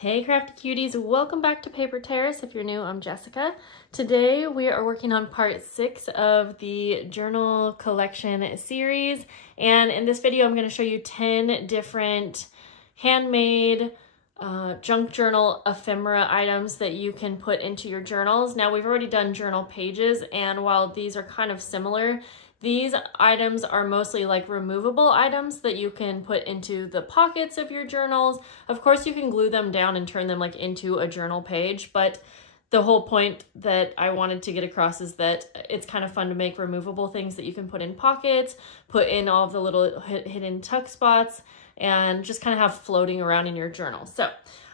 Hey crafty cuties, welcome back to Paper Terrace. If you're new, I'm Jessica. Today we are working on part 6 of the journal collection series, and in this video I'm going to show you 10 different handmade junk journal ephemera items that you can put into your journals. Now we've already done journal pages, and while these are kind of similar, these items are mostly like removable items that you can put into the pockets of your journals. Of course, you can glue them down and turn them like into a journal page, but the whole point that I wanted to get across is that it's kind of fun to make removable things that you can put in pockets, put in all of the little hidden tuck spots, and just kind of have floating around in your journal. So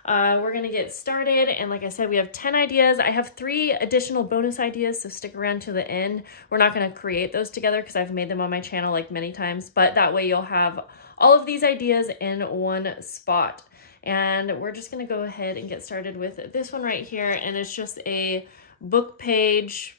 we're gonna get started, and like I said, we have 10 ideas. I have 3 additional bonus ideas, so stick around to the end. We're not gonna create those together because I've made them on my channel like many times, but that way you'll have all of these ideas in one spot. And we're just gonna go ahead and get started with this one right here, and it's just a book page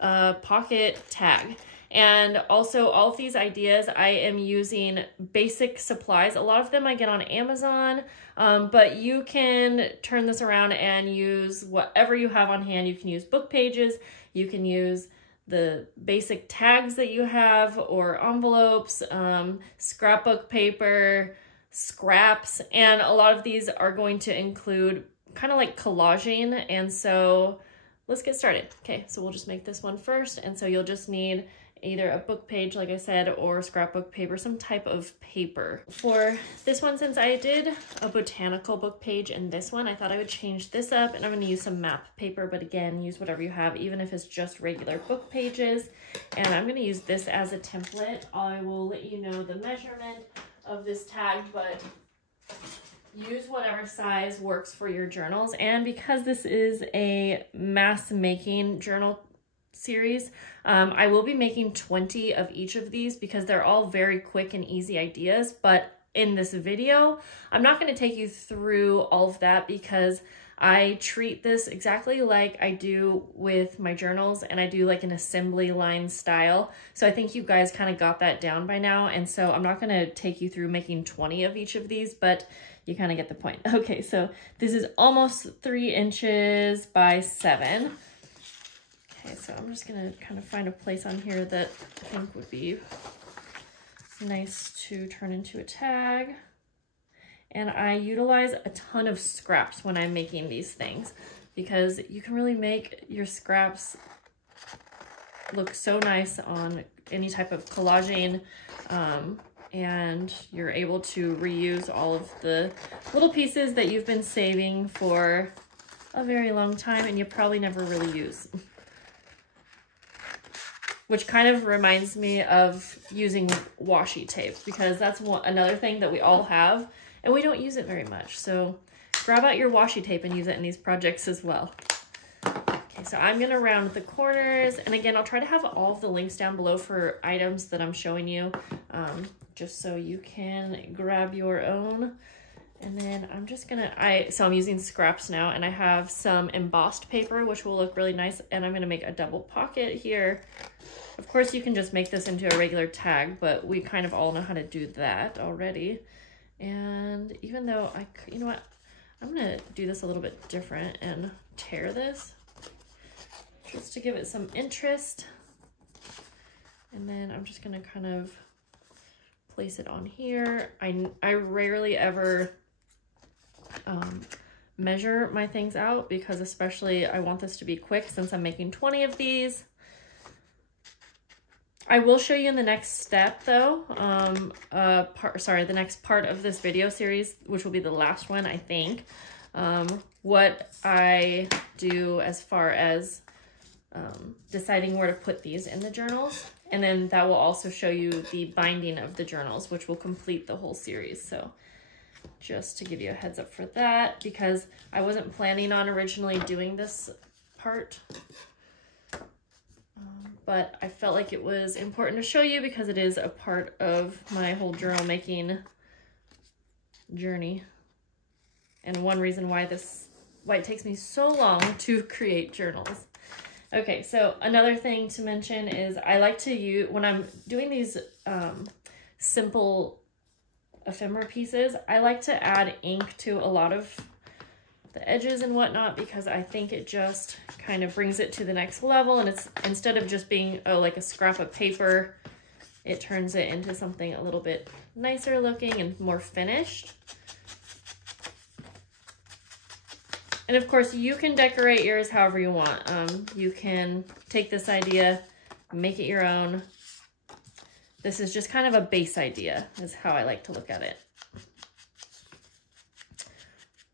pocket tag. And also all of these ideas, I am using basic supplies. A lot of them I get on Amazon, but you can turn this around and use whatever you have on hand. You can use book pages, you can use the basic tags that you have, or envelopes, scrapbook paper, scraps, and a lot of these are going to include kind of like collaging. And so let's get started. Okay, so we'll just make this one first, and so you'll just need either a book page, like I said, or scrapbook paper, some type of paper. For this one, since I did a botanical book page in this one, I thought I would change this up, and I'm gonna use some map paper, but again, use whatever you have, even if it's just regular book pages. And I'm gonna use this as a template. I will let you know the measurement of this tag, but use whatever size works for your journals. And because this is a mass making journal series, I will be making 20 of each of these because they're all very quick and easy ideas. But in this video, I'm not going to take you through all of that because I treat this exactly like I do with my journals, and I do like an assembly line style. So I think you guys kind of got that down by now. And so I'm not going to take you through making 20 of each of these, but you kind of get the point. Okay, so this is almost 3 inches by 7. Okay, so I'm just gonna kind of find a place on here that I think would be nice to turn into a tag. And I utilize a ton of scraps when I'm making these things because you can really make your scraps look so nice on any type of collaging, and you're able to reuse all of the little pieces that you've been saving for a very long time and you probably never really use. Which kind of reminds me of using washi tape, because that's another thing that we all have and we don't use it very much. So grab out your washi tape and use it in these projects as well. Okay, so I'm gonna round the corners, and again, I'll try to have all of the links down below for items that I'm showing you, just so you can grab your own. And then I'm just gonna, so I'm using scraps now, and I have some embossed paper, which will look really nice, and I'm gonna make a double pocket here. Of course, you can just make this into a regular tag, but we kind of all know how to do that already. And even though you know what, I'm gonna do this a little bit different and tear this just to give it some interest. And then I'm just gonna kind of place it on here. I rarely ever measure my things out, because especially I want this to be quick since I'm making 20 of these. I will show you in the next step though, the next part of this video series, which will be the last one, I think, what I do as far as deciding where to put these in the journals. And then that will also show you the binding of the journals, which will complete the whole series. So just to give you a heads up for that, because I wasn't planning on originally doing this part, but I felt like it was important to show you because it is a part of my whole journal making journey. And one reason why it takes me so long to create journals. Okay, so another thing to mention is I like to use, when I'm doing these simple ephemera pieces. I like to add ink to a lot of the edges and whatnot because I think it just kind of brings it to the next level, and it's, instead of just being like a scrap of paper, it turns it into something a little bit nicer looking and more finished. And of course you can decorate yours however you want. You can take this idea, make it your own. This is just kind of a base idea is how I like to look at it.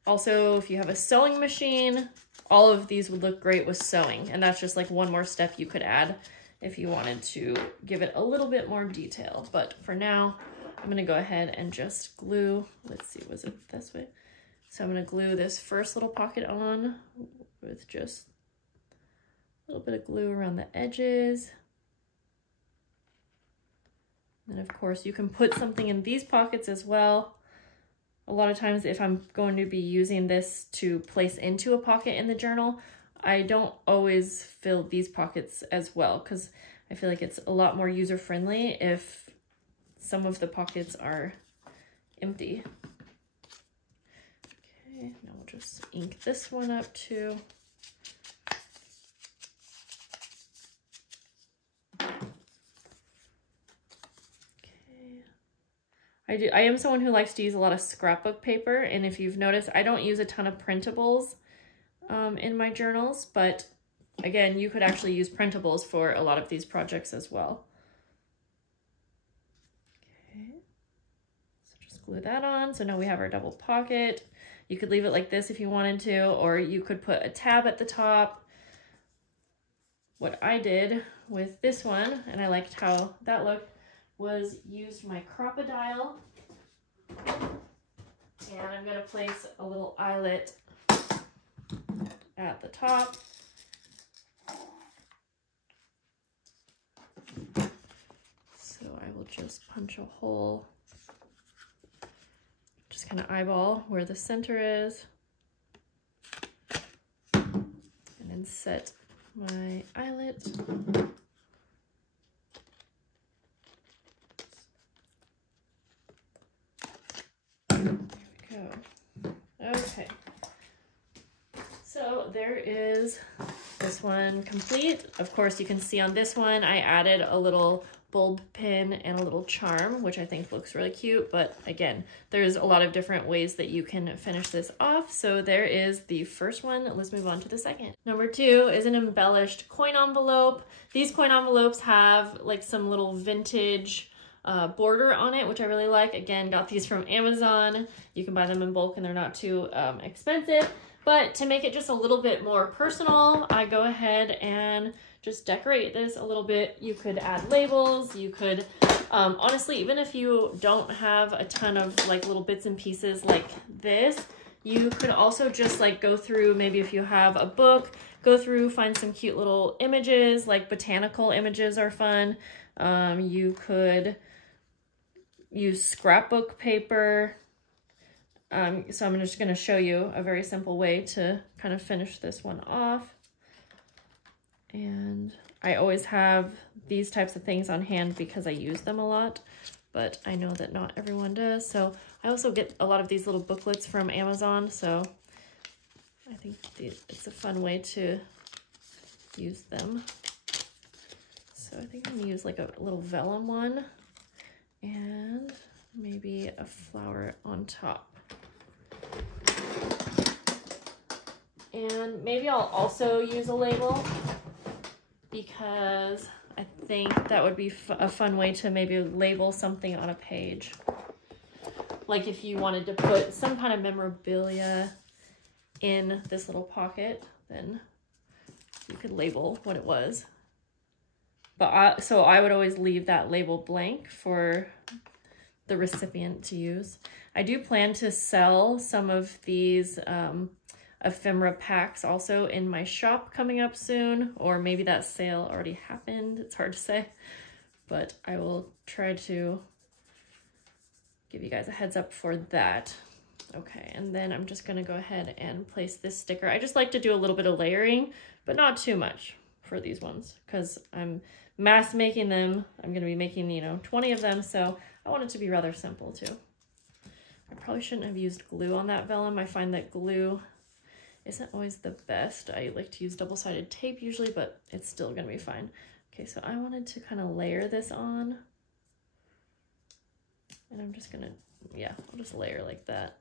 Also, if you have a sewing machine, all of these would look great with sewing. And that's just like one more step you could add if you wanted to give it a little bit more detail. But for now, I'm gonna go ahead and just glue, let's see, was it this way? So I'm gonna glue this first little pocket on with just a little bit of glue around the edges. And of course you can put something in these pockets as well. A lot of times if I'm going to be using this to place into a pocket in the journal, I don't always fill these pockets as well because I feel like it's a lot more user-friendly if some of the pockets are empty. Okay, now we'll just ink this one up too. I am someone who likes to use a lot of scrapbook paper, and if you've noticed, I don't use a ton of printables in my journals, but again, you could actually use printables for a lot of these projects as well. Okay, so just glue that on. So now we have our double pocket. You could leave it like this if you wanted to, or you could put a tab at the top. What I did with this one, and I liked how that looked, was used my crocodile, and I'm gonna place a little eyelet at the top. So I will just punch a hole, just kind of eyeball where the center is, and then set my eyelet. Okay, so there is this one complete. Of course, you can see on this one, I added a little bulb pin and a little charm, which I think looks really cute. But again, there's a lot of different ways that you can finish this off. So there is the first one. Let's move on to the second. Number 2 is an embellished coin envelope. These coin envelopes have like some little vintage border on it, which I really like. Again, got these from Amazon. You can buy them in bulk and they're not too expensive. But to make it just a little bit more personal, I go ahead and just decorate this a little bit. You could add labels. You could, honestly, even if you don't have a ton of like little bits and pieces like this, you could also just like go through, maybe if you have a book, go through, find some cute little images, like botanical images are fun. You could use scrapbook paper. So I'm just going to show you a very simple way to kind of finish this one off. And I always have these types of things on hand because I use them a lot, but I know that not everyone does. So I also get a lot of these little booklets from Amazon. So I think it's a fun way to use them. So I think I'm gonna use like a little vellum one and maybe a flower on top. And maybe I'll also use a label because I think that would be a fun way to maybe label something on a page. Like if you wanted to put some kind of memorabilia in this little pocket, then you could label what it was. But so I would always leave that label blank for the recipient to use. I do plan to sell some of these ephemera packs also in my shop coming up soon, or maybe that sale already happened. It's hard to say, but I will try to give you guys a heads up for that. Okay, and then I'm just gonna go ahead and place this sticker. I just like to do a little bit of layering, but not too much for these ones because I'm mass making them. I'm gonna be making, 20 of them, so I want it to be rather simple too. I probably shouldn't have used glue on that vellum. I find that glue isn't always the best. I like to use double-sided tape usually, but it's still gonna be fine. Okay, so I wanted to kind of layer this on. And I'm just gonna, yeah, I'll just layer like that.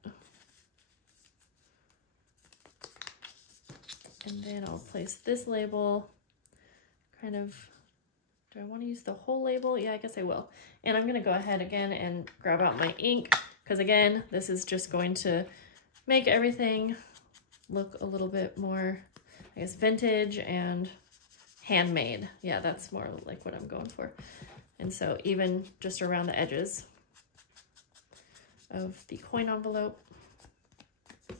And then I'll place this label kind of, do I want to use the whole label? Yeah, I guess I will. And I'm gonna go ahead again and grab out my ink, because again, this is just going to make everything look a little bit more, I guess, vintage and handmade. Yeah, that's more like what I'm going for. And so even just around the edges of the coin envelope. And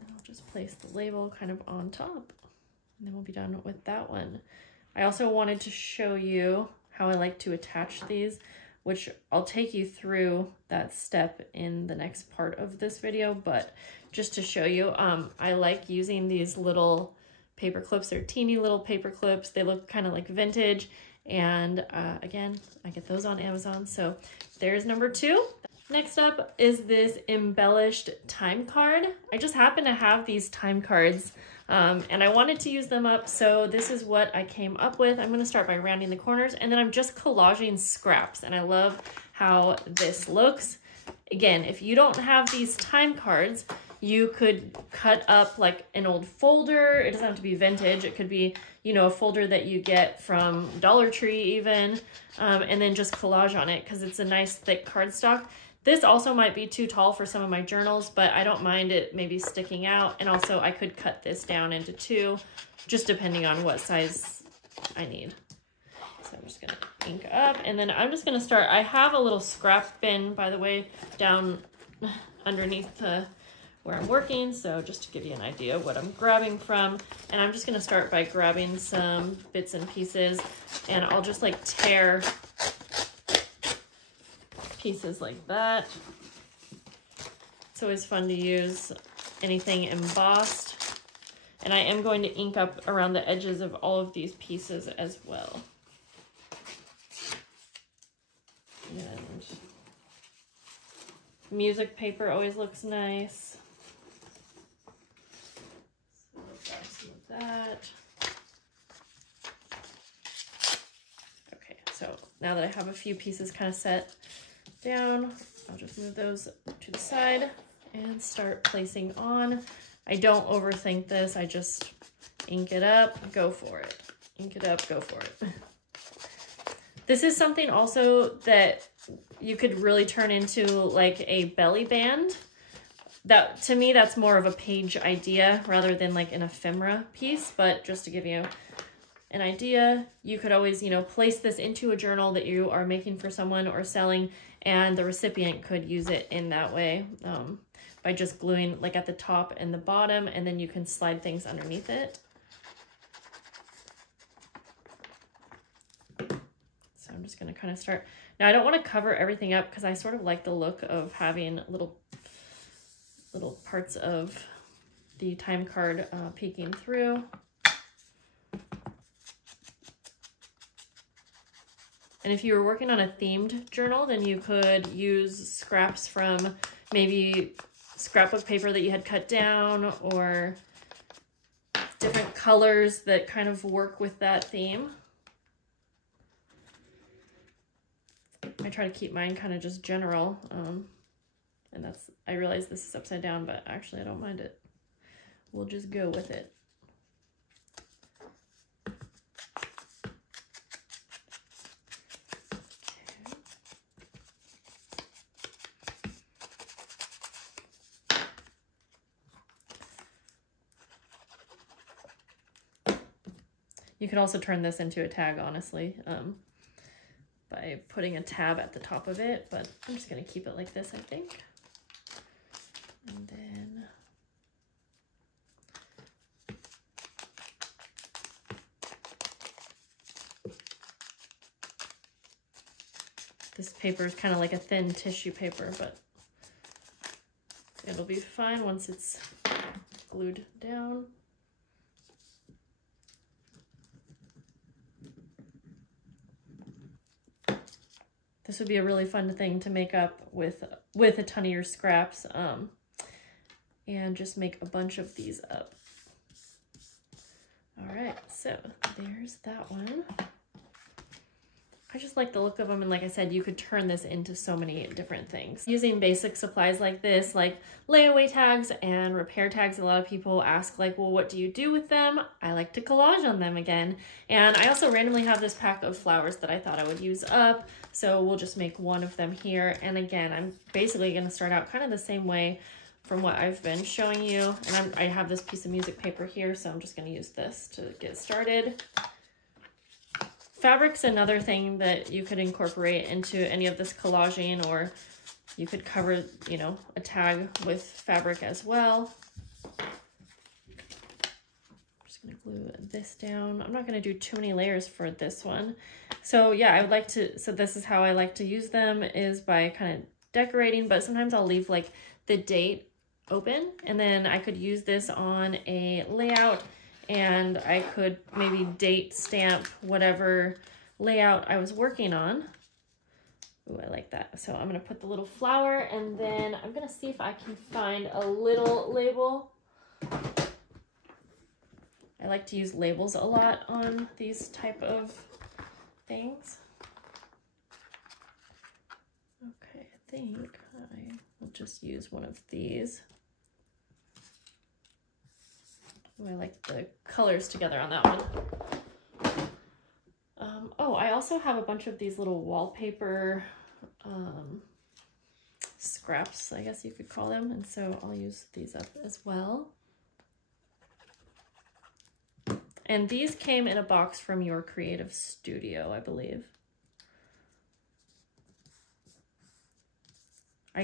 then I'll just place the label kind of on top, and then we'll be done with that one. I also wanted to show you how I like to attach these, which I'll take you through that step in the next part of this video, but just to show you, I like using these little paper clips. They're teeny little paper clips. They look kind of like vintage. And again, I get those on Amazon. So there's number 2. Next up is this embellished time card. I just happen to have these time cards and I wanted to use them up. So this is what I came up with. I'm gonna start by rounding the corners, and then I'm just collaging scraps. And I love how this looks. Again, if you don't have these time cards, you could cut up like an old folder. It doesn't have to be vintage. It could be, you know, a folder that you get from Dollar Tree even, and then just collage on it because it's a nice thick cardstock. This also might be too tall for some of my journals, but I don't mind it maybe sticking out. And also I could cut this down into 2, just depending on what size I need. So I'm just gonna ink up, and then I'm just gonna start. I have a little scrap bin, by the way, down underneath where I'm working, so just to give you an idea of what I'm grabbing from. And I'm just gonna start by grabbing some bits and pieces, and I'll just like tear pieces like that. It's always fun to use anything embossed. And I am going to ink up around the edges of all of these pieces as well. And music paper always looks nice. So we'll grab some of that. Okay, so now that I have a few pieces kind of set down, I'll just move those to the side and start placing on. I don't overthink this. I just ink it up, go for it. Ink it up, go for it. This is something also that you could really turn into like a belly band. That, to me, that's more of a page idea rather than like an ephemera piece, but just to give you an idea, you could always, you know, place this into a journal that you are making for someone or selling, and the recipient could use it in that way by just gluing like at the top and the bottom, and then you can slide things underneath it. So I'm just gonna kind of start. Now I don't want to cover everything up because I sort of like the look of having little parts of the time card peeking through. And if you were working on a themed journal, then you could use scraps from maybe scrapbook paper that you had cut down, or different colors that kind of work with that theme. I try to keep mine kind of just general. And that's, I realize this is upside down, but actually I don't mind it. We'll just go with it. You could also turn this into a tag, honestly, by putting a tab at the top of it, but I'm just going to keep it like this, I think. And then this paper is kind of like a thin tissue paper, but it'll be fine once it's glued down. This would be a really fun thing to make up with a ton of your scraps, and just make a bunch of these up. All right, so there's that one. I just like the look of them, and like I said, you could turn this into so many different things. Using basic supplies like this, like layaway tags and repair tags, a lot of people ask like, well, what do you do with them? I like to collage on them again. And I also randomly have this pack of flowers that I thought I would use up, so we'll just make one of them here. And again, I'm basically gonna start out kind of the same way from what I've been showing you. And I have this piece of music paper here, so I'm just gonna use this to get started. Fabric's another thing that you could incorporate into any of this collaging, or you could cover, you know, a tag with fabric as well. I'm just gonna glue this down. I'm not gonna do too many layers for this one. So yeah, I would like to, so this is how I like to use them, is by kind of decorating, but sometimes I'll leave like the date open, and then I could use this on a layout, and I could maybe date stamp whatever layout I was working on. Ooh, I like that. So I'm gonna put the little flower, and then I'm gonna see if I can find a little label. I like to use labels a lot on these type of things. Okay, I think I will just use one of these. Ooh, I like the colors together on that one. Oh, I also have a bunch of these little wallpaper scraps, I guess you could call them, and so I'll use these up as well. And these came in a box from Your Creative Studio, I believe.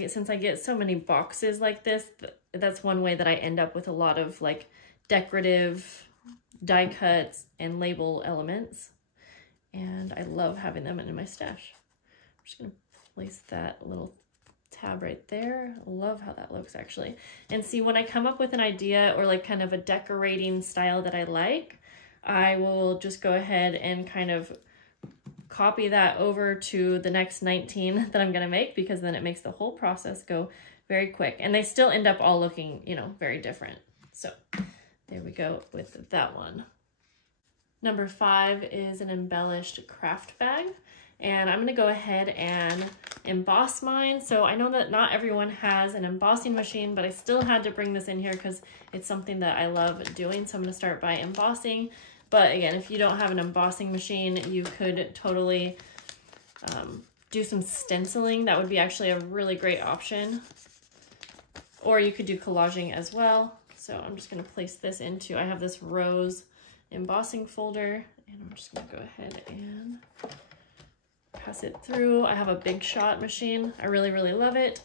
Since I get so many boxes like this, that's one way that I end up with a lot of like decorative die cuts and label elements, and I love having them in my stash. I'm just gonna place that little tab right there. I love how that looks actually. And see, when I come up with an idea or like kind of a decorating style that I like, I will just go ahead and kind of copy that over to the next 19 that I'm gonna make, because then it makes the whole process go very quick, and they still end up all looking, you know, very different. So there we go with that one. Number 5 is an embellished craft bag, and I'm gonna go ahead and emboss mine. So I know that not everyone has an embossing machine, but I still had to bring this in here because it's something that I love doing. So I'm gonna start by embossing. But again, if you don't have an embossing machine, you could totally do some stenciling. That would be actually a really great option. Or you could do collaging as well. So I'm just gonna place this into, I have this rose embossing folder, and I'm just gonna go ahead and pass it through. I have a Big Shot machine. I really, really love it.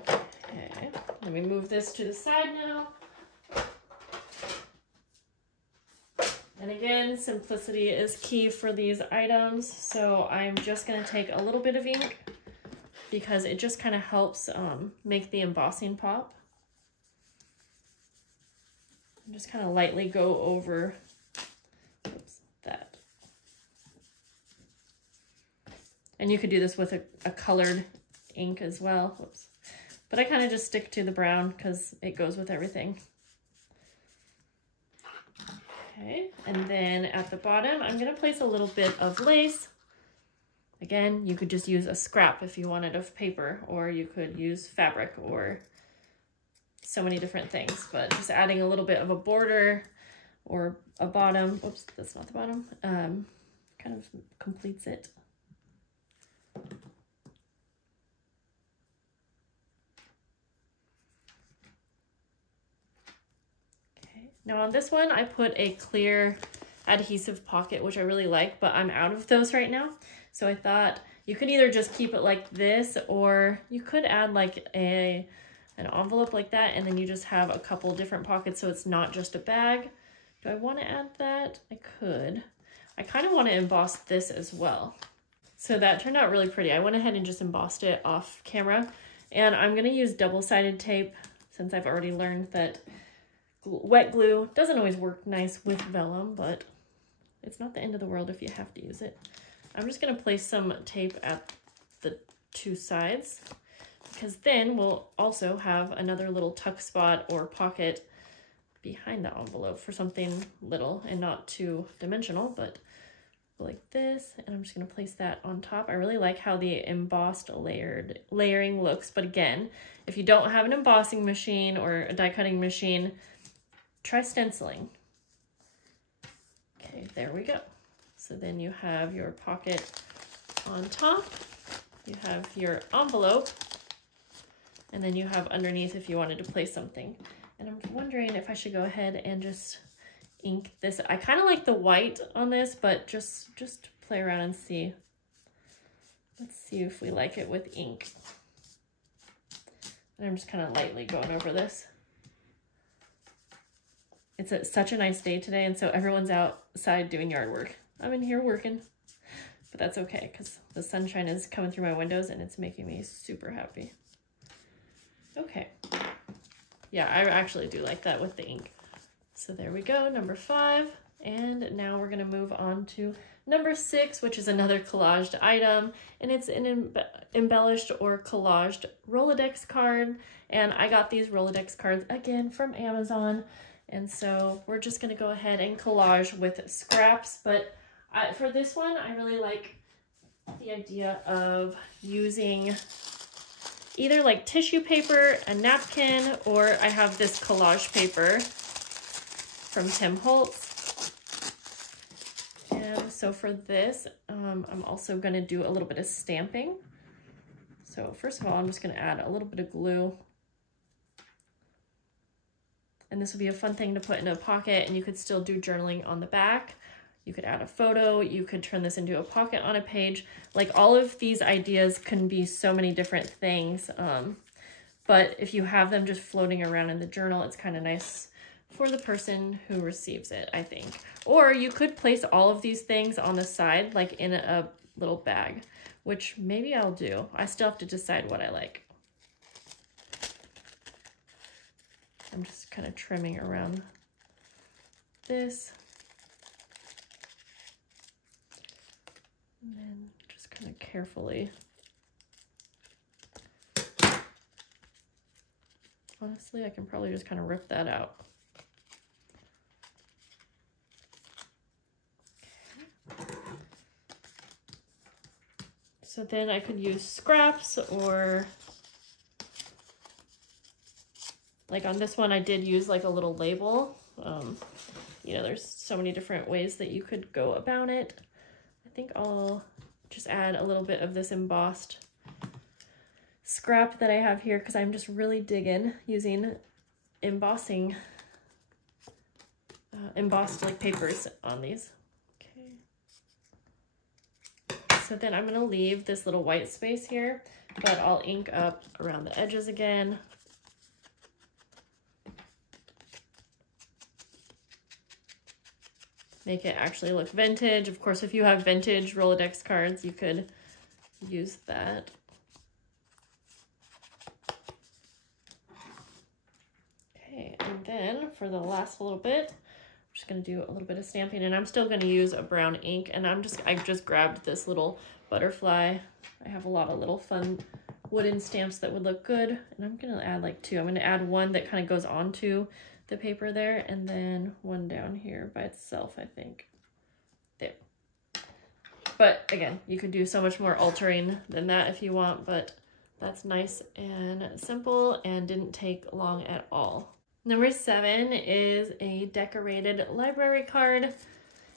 Okay, let me move this to the side now. And again, simplicity is key for these items. So I'm just gonna take a little bit of ink because it just kind of helps make the embossing pop. And just kind of lightly go over that. And you could do this with a colored ink as well. Whoops. But I kind of just stick to the brown because it goes with everything. Okay, and then at the bottom, I'm gonna place a little bit of lace. Again, you could just use a scrap if you wanted of paper, or you could use fabric, or so many different things, but just adding a little bit of a border or a bottom, oops, that's not the bottom, kind of completes it. Now on this one, I put a clear adhesive pocket, which I really like, but I'm out of those right now. So I thought you could either just keep it like this, or you could add like an envelope like that, and then you just have a couple different pockets so it's not just a bag. Do I want to add that? I could. I kind of want to emboss this as well. So that turned out really pretty. I went ahead and just embossed it off camera, and I'm going to use double-sided tape since I've already learned that wet glue doesn't always work nice with vellum, but it's not the end of the world if you have to use it. I'm just gonna place some tape at the two sides, because then we'll also have another little tuck spot or pocket behind the envelope for something little and not too dimensional, but like this. And I'm just gonna place that on top. I really like how the embossed layering looks, but again, if you don't have an embossing machine or a die cutting machine, try stenciling. Okay, there we go. So then you have your pocket on top, you have your envelope, and then you have underneath if you wanted to place something. And I'm wondering if I should go ahead and just ink this. I kind of like the white on this, but just play around and see. Let's see if we like it with ink. And I'm just kind of lightly going over this. It's such a nice day today, and so everyone's outside doing yard work. I'm in here working, but that's okay because the sunshine is coming through my windows and it's making me super happy. Okay. Yeah, I actually do like that with the ink. So there we go, number 5. And now we're gonna move on to number 6, which is another collaged item. And it's an embellished or collaged Rolodex card. And I got these Rolodex cards again from Amazon. And so we're just gonna go ahead and collage with scraps. But for this one, I really like the idea of using either like tissue paper, a napkin, or I have this collage paper from Tim Holtz. And so for this, I'm also gonna do a little bit of stamping. So first of all, I'm just gonna add a little bit of glue. And this would be a fun thing to put in a pocket, and you could still do journaling on the back. You could add a photo, you could turn this into a pocket on a page. Like all of these ideas can be so many different things. But if you have them just floating around in the journal, it's kind of nice for the person who receives it, I think. Or you could place all of these things on the side, like in a little bag, which maybe I'll do. I still have to decide what I like. I'm just kind of trimming around this. And then just kind of carefully. Honestly, I can probably just kind of rip that out. Okay. So then I could use scraps, or like on this one, I did use like a little label. You know, there's so many different ways that you could go about it. I think I'll just add a little bit of this embossed scrap that I have here because I'm just really digging using embossed like papers on these. Okay. So then I'm gonna leave this little white space here, but I'll ink up around the edges again. Make it actually look vintage. Of course, if you have vintage Rolodex cards, you could use that. Okay, and then for the last little bit, I'm just gonna do a little bit of stamping, and I'm still gonna use a brown ink, and I just grabbed this little butterfly. I have a lot of little fun wooden stamps that would look good, and I'm gonna add like 2. I'm gonna add one that kind of goes onto the paper there, and then one down here by itself, I think. There. But again, you could do so much more altering than that if you want, but that's nice and simple and didn't take long at all. Number 7 is a decorated library card.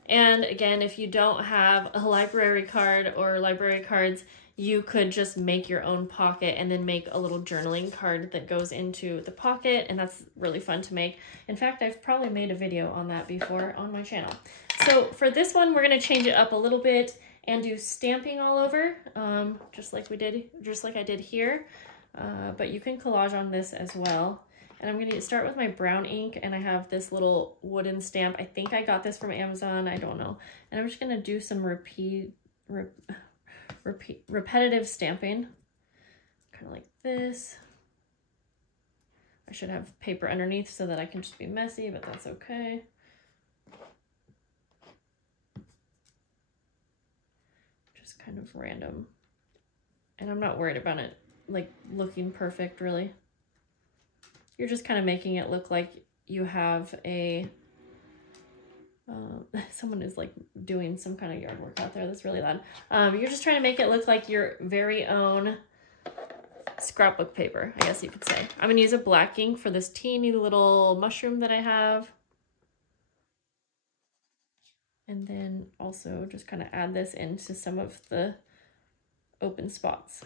And again, if you don't have a library card or library cards, you could just make your own pocket and then make a little journaling card that goes into the pocket, and that's really fun to make. In fact, I've probably made a video on that before on my channel. So for this one, we're gonna change it up a little bit and do stamping all over, just like I did here. But you can collage on this as well. And I'm gonna start with my brown ink, and I have this little wooden stamp. I think I got this from Amazon, I don't know. And I'm just gonna do some repetitive stamping, kind of like this. I should have paper underneath so that I can just be messy, but that's okay. just kind of random. And I'm not worried about it like looking perfect really. You're just kind of making it look like you have a, someone is like doing some kind of yard work out there that's really loud. You're just trying to make it look like your very own scrapbook paper, I guess you could say. I'm gonna use a black ink for this teeny little mushroom that I have. And then also just kind of add this into some of the open spots.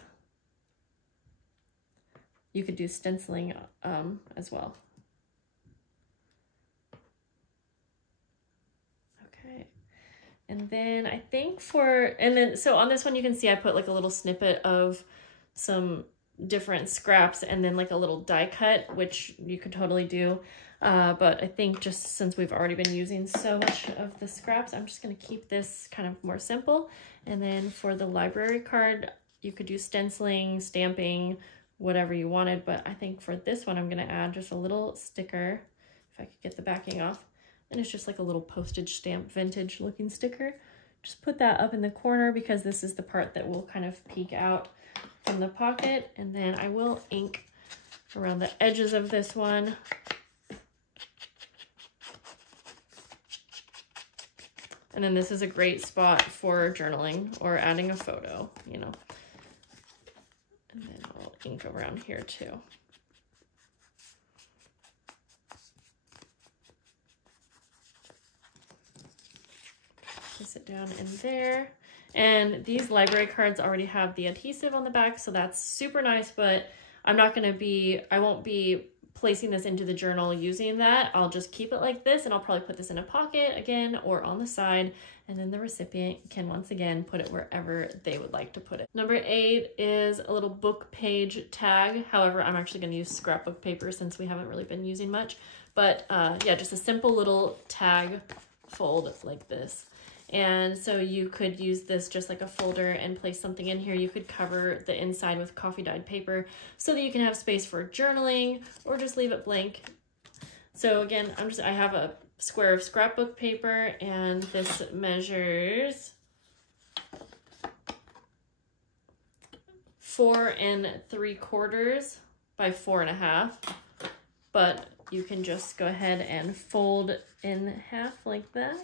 You could do stenciling as well. Okay. And then I think so on this one you can see I put like a little snippet of some different scraps and then like a little die cut, which you could totally do. But I think just since we've already been using so much of the scraps, I'm just gonna keep this kind of more simple. And then for the library card, you could do stenciling, stamping, whatever you wanted, but I think for this one I'm gonna add just a little sticker, if I could get the backing off, and it's just like a little postage stamp vintage looking sticker. Just put that up in the corner because this is the part that will kind of peek out from the pocket, and then I will ink around the edges of this one. And then this is a great spot for journaling or adding a photo, you know. And then I'll ink around here too. Place it down in there. And these library cards already have the adhesive on the back, so that's super nice, but I won't be placing this into the journal using that. I'll just keep it like this, and I'll probably put this in a pocket again or on the side, and then the recipient can once again put it wherever they would like to put it. Number 8 is a little book page tag. However, I'm actually going to use scrapbook paper since we haven't really been using much, but yeah, just a simple little tag fold like this. And so you could use this just like a folder and place something in here. You could cover the inside with coffee dyed paper so that you can have space for journaling or just leave it blank. So again, I have a square of scrapbook paper, and this measures 4 3/4 by 4 1/2, but you can just go ahead and fold in half like that.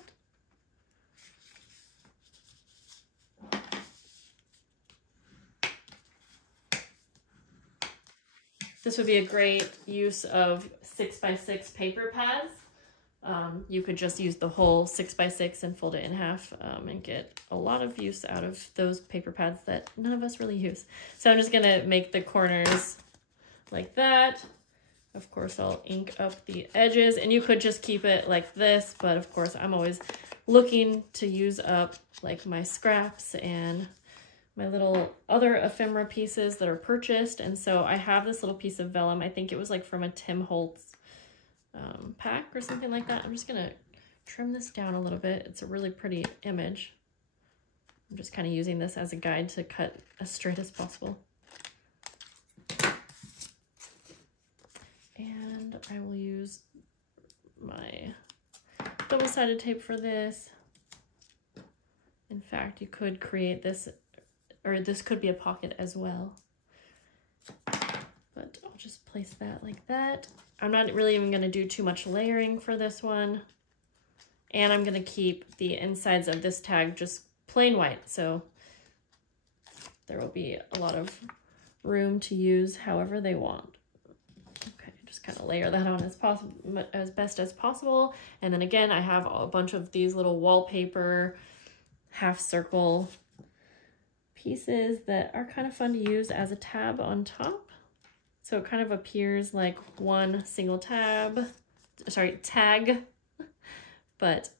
This would be a great use of 6x6 paper pads. You could just use the whole 6x6 and fold it in half and get a lot of use out of those paper pads that none of us really use. So I'm just gonna make the corners like that. Of course, I'll ink up the edges, and you could just keep it like this, but of course I'm always looking to use up like my scraps and my little other ephemera pieces that are purchased. And so I have this little piece of vellum. I think it was like from a Tim Holtz pack or something like that. I'm just gonna trim this down a little bit. It's a really pretty image. I'm just kind of using this as a guide to cut as straight as possible. And I will use my double-sided tape for this. In fact, you could create this, or this could be a pocket as well. But I'll just place that like that. I'm not really even going to do too much layering for this one. And I'm going to keep the insides of this tag just plain white. So there will be a lot of room to use however they want. Okay, just kind of layer that on as best as possible. And then again, I have a bunch of these little wallpaper half circle pieces that are kind of fun to use as a tab on top. So it kind of appears like one single tag, but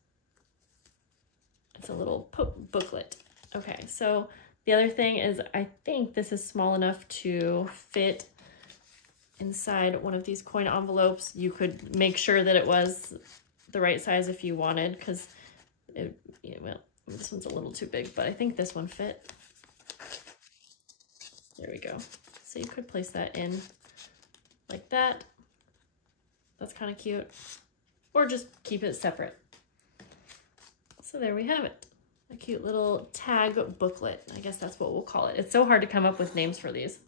it's a little booklet. Okay, so the other thing is I think this is small enough to fit inside one of these coin envelopes. You could make sure that it was the right size if you wanted, because well, this one's a little too big, but I think this one fit. There we go. So you could place that in like that. That's kind of cute. Or just keep it separate. So there we have it. a cute little tag booklet. I guess that's what we'll call it. It's so hard to come up with names for these.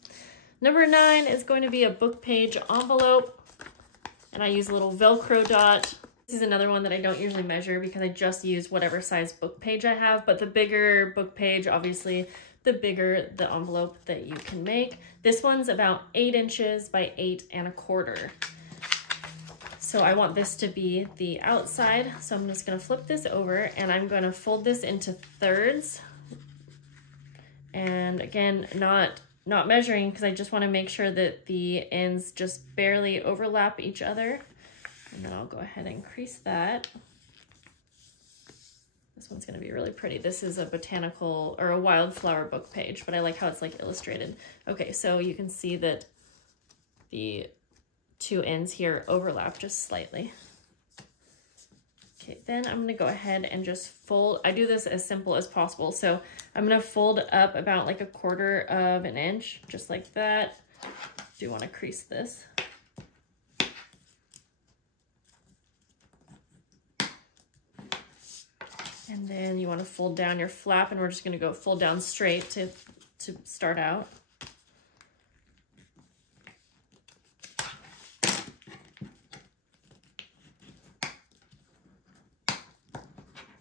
Number 9 is going to be a book page envelope. And I use a little Velcro dot. This is another one that I don't usually measure because I just use whatever size book page I have. But the bigger book page, obviously, the bigger the envelope that you can make. This one's about 8 inches by 8 1/4. So I want this to be the outside. So I'm just gonna flip this over and I'm gonna fold this into thirds. And again, not measuring because I just wanna make sure that the ends just barely overlap each other. And then I'll go ahead and crease that. This one's gonna be really pretty. This is a botanical or a wildflower book page, but I like how it's like illustrated. Okay, so you can see that the 2 ends here overlap just slightly. Okay, then I'm gonna go ahead and just fold. I do this as simple as possible. So I'm gonna fold up about like 1/4 of an inch, just like that. Do wanna crease this. And then you wanna fold down your flap, and we're just gonna go fold down straight to start out.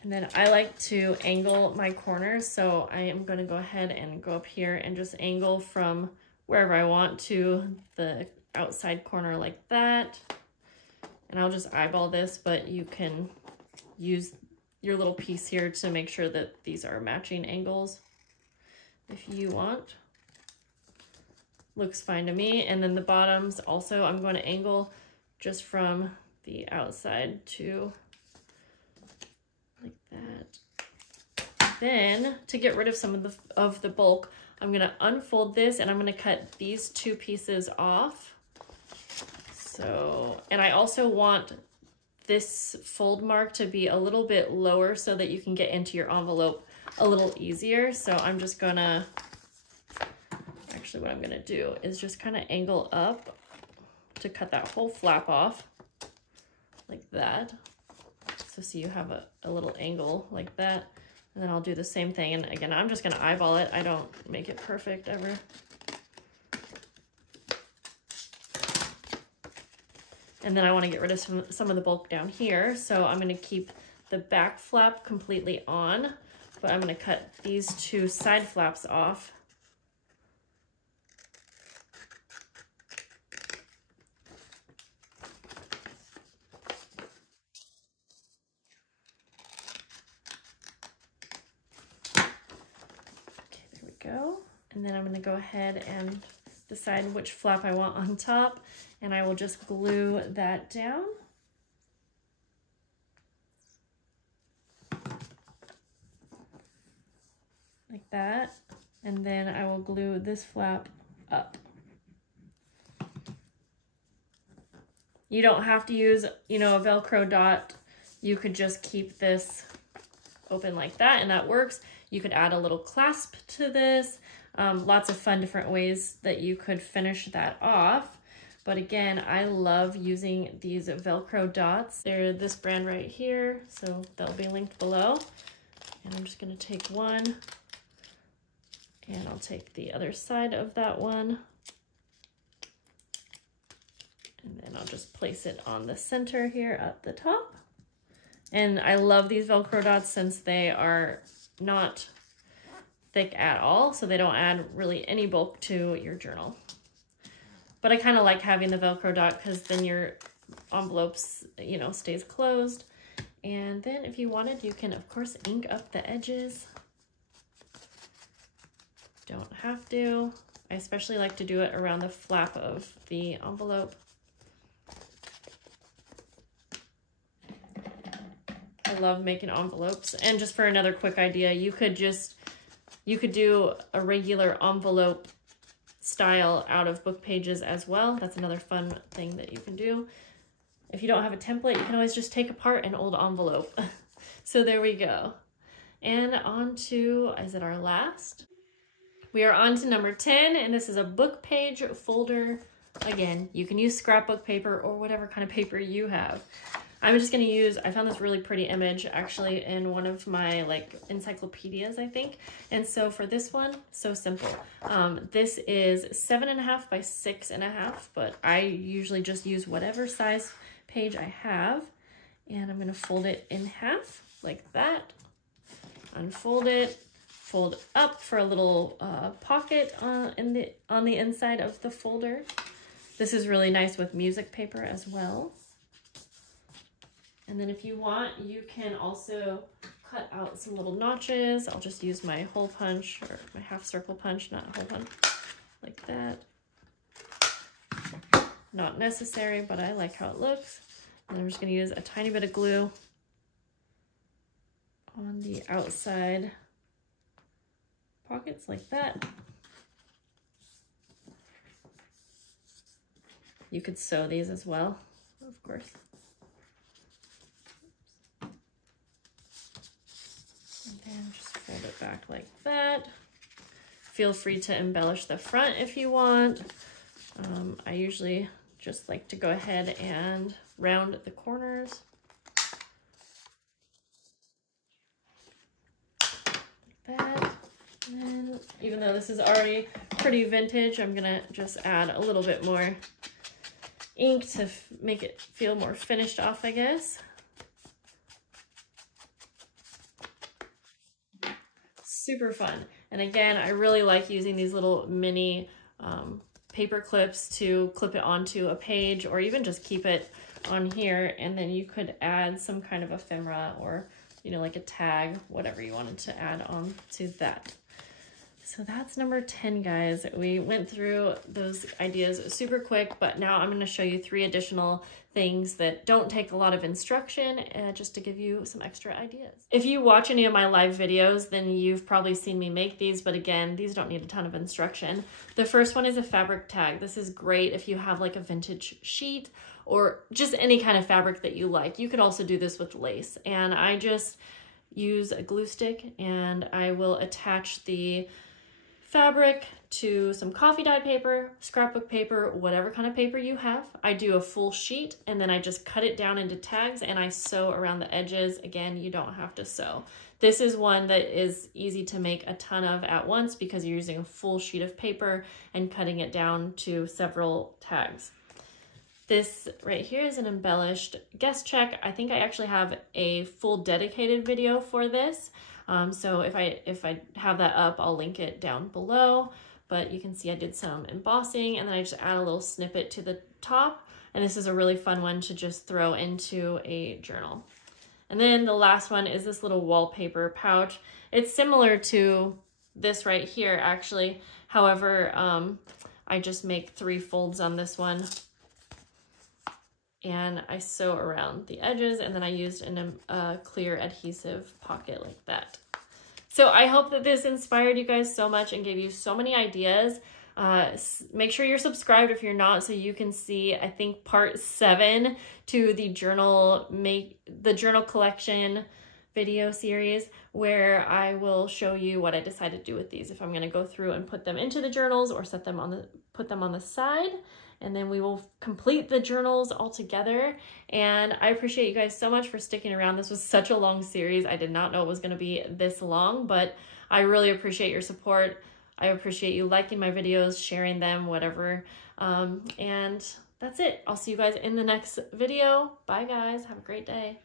And then I like to angle my corners, so I am going to go ahead and go up here and just angle from wherever I want to the outside corner like that. And I'll just eyeball this, but you can use your little piece here to make sure that these are matching angles if you want. Looks fine to me. And then the bottoms also I'm going to angle just from the outside to like that. Then to get rid of some of the bulk, I'm gonna unfold this and I'm gonna cut these 2 pieces off. So, and I also want this fold mark to be a little bit lower so that you can get into your envelope a little easier. So I'm just gonna, actually what I'm gonna do is just kind of angle up to cut that whole flap off like that. So see, you have a little angle like that, and then I'll do the same thing. And again, I'm just gonna eyeball it. I don't make it perfect ever. And then I wanna get rid of some of the bulk down here. So I'm gonna keep the back flap completely on, but I'm gonna cut these 2 side flaps off. Go. And then I'm going to go ahead and decide which flap I want on top, and I will just glue that down. Like that. And then I will glue this flap up. You don't have to use, you know, a Velcro dot. You could just keep this open like that, and that works. You could add a little clasp to this. Lots of fun different ways that you could finish that off. But again, I love using these Velcro dots. They're this brand right here, so they'll be linked below. And I'm just gonna take one, and I'll take the other side of that one. And then I'll just place it on the center here at the top. And I love these Velcro dots since they are not thick at all, so they don't add really any bulk to your journal. But I kind of like having the Velcro dot because then your envelopes, you know, stays closed. And then if you wanted, you can of course ink up the edges. Don't have to. I especially like to do it around the flap of the envelope. I love making envelopes. And just for another quick idea, you could do a regular envelope style out of book pages as well. That's another fun thing that you can do. If you don't have a template, you can always just take apart an old envelope. So there we go. And on to, is it our last? We are on to number 10, and this is a book page folder. Again, you can use scrapbook paper or whatever kind of paper you have. I'm just gonna use, I found this really pretty image actually in one of my like encyclopedias, I think. And so for this one, so simple. This is 7.5 by 6.5, but I usually just use whatever size page I have. And I'm gonna fold it in half like that. Unfold it, fold up for a little pocket on the inside of the folder. This is really nice with music paper as well. And then if you want, you can also cut out some little notches. I'll just use my hole punch or my half circle punch, not a hole punch, like that. Not necessary, but I like how it looks. And I'm just gonna use a tiny bit of glue on the outside pockets like that. You could sew these as well, of course. And then just fold it back like that. Feel free to embellish the front if you want. I usually just like to go ahead and round the corners. Like that. And even though this is already pretty vintage, I'm gonna just add a little bit more ink to make it feel more finished off, I guess. Super fun. And again, I really like using these little mini paper clips to clip it onto a page, or even just keep it on here, and then you could add some kind of ephemera or, you know, like a tag, whatever you wanted to add on to that. So that's number 10, guys. We went through those ideas super quick, but now I'm going to show you 3 additional things that don't take a lot of instruction, just to give you some extra ideas. If you watch any of my live videos, then you've probably seen me make these, but again, these don't need a ton of instruction. The first one is a fabric tag. This is great if you have like a vintage sheet or just any kind of fabric that you like. You could also do this with lace, and I just use a glue stick and I will attach the fabric to some coffee dye paper, scrapbook paper, whatever kind of paper you have. I do a full sheet and then I just cut it down into tags and I sew around the edges. Again, you don't have to sew. This is one that is easy to make a ton of at once because you're using a full sheet of paper and cutting it down to several tags. This right here is an embellished guest check. I think I actually have a full dedicated video for this. So if I have that up, I'll link it down below, but you can see I did some embossing and then I just add a little snippet to the top. And this is a really fun one to just throw into a journal. And then the last one is this little wallpaper pouch. It's similar to this right here, actually. However, I just make 3 folds on this one and I sew around the edges, and then I used a clear adhesive pocket like that. So I hope that this inspired you guys so much and gave you so many ideas. Make sure you're subscribed if you're not, so you can see, I think, part 7 to the journal collection video series, where I will show you what I decided to do with these. If I'm going to go through and put them into the journals or put them on the side. And then we will complete the journals all together. And I appreciate you guys so much for sticking around. This was such a long series. I did not know it was going to be this long, but I really appreciate your support. I appreciate you liking my videos, sharing them, whatever. And that's it. I'll see you guys in the next video. Bye, guys. Have a great day.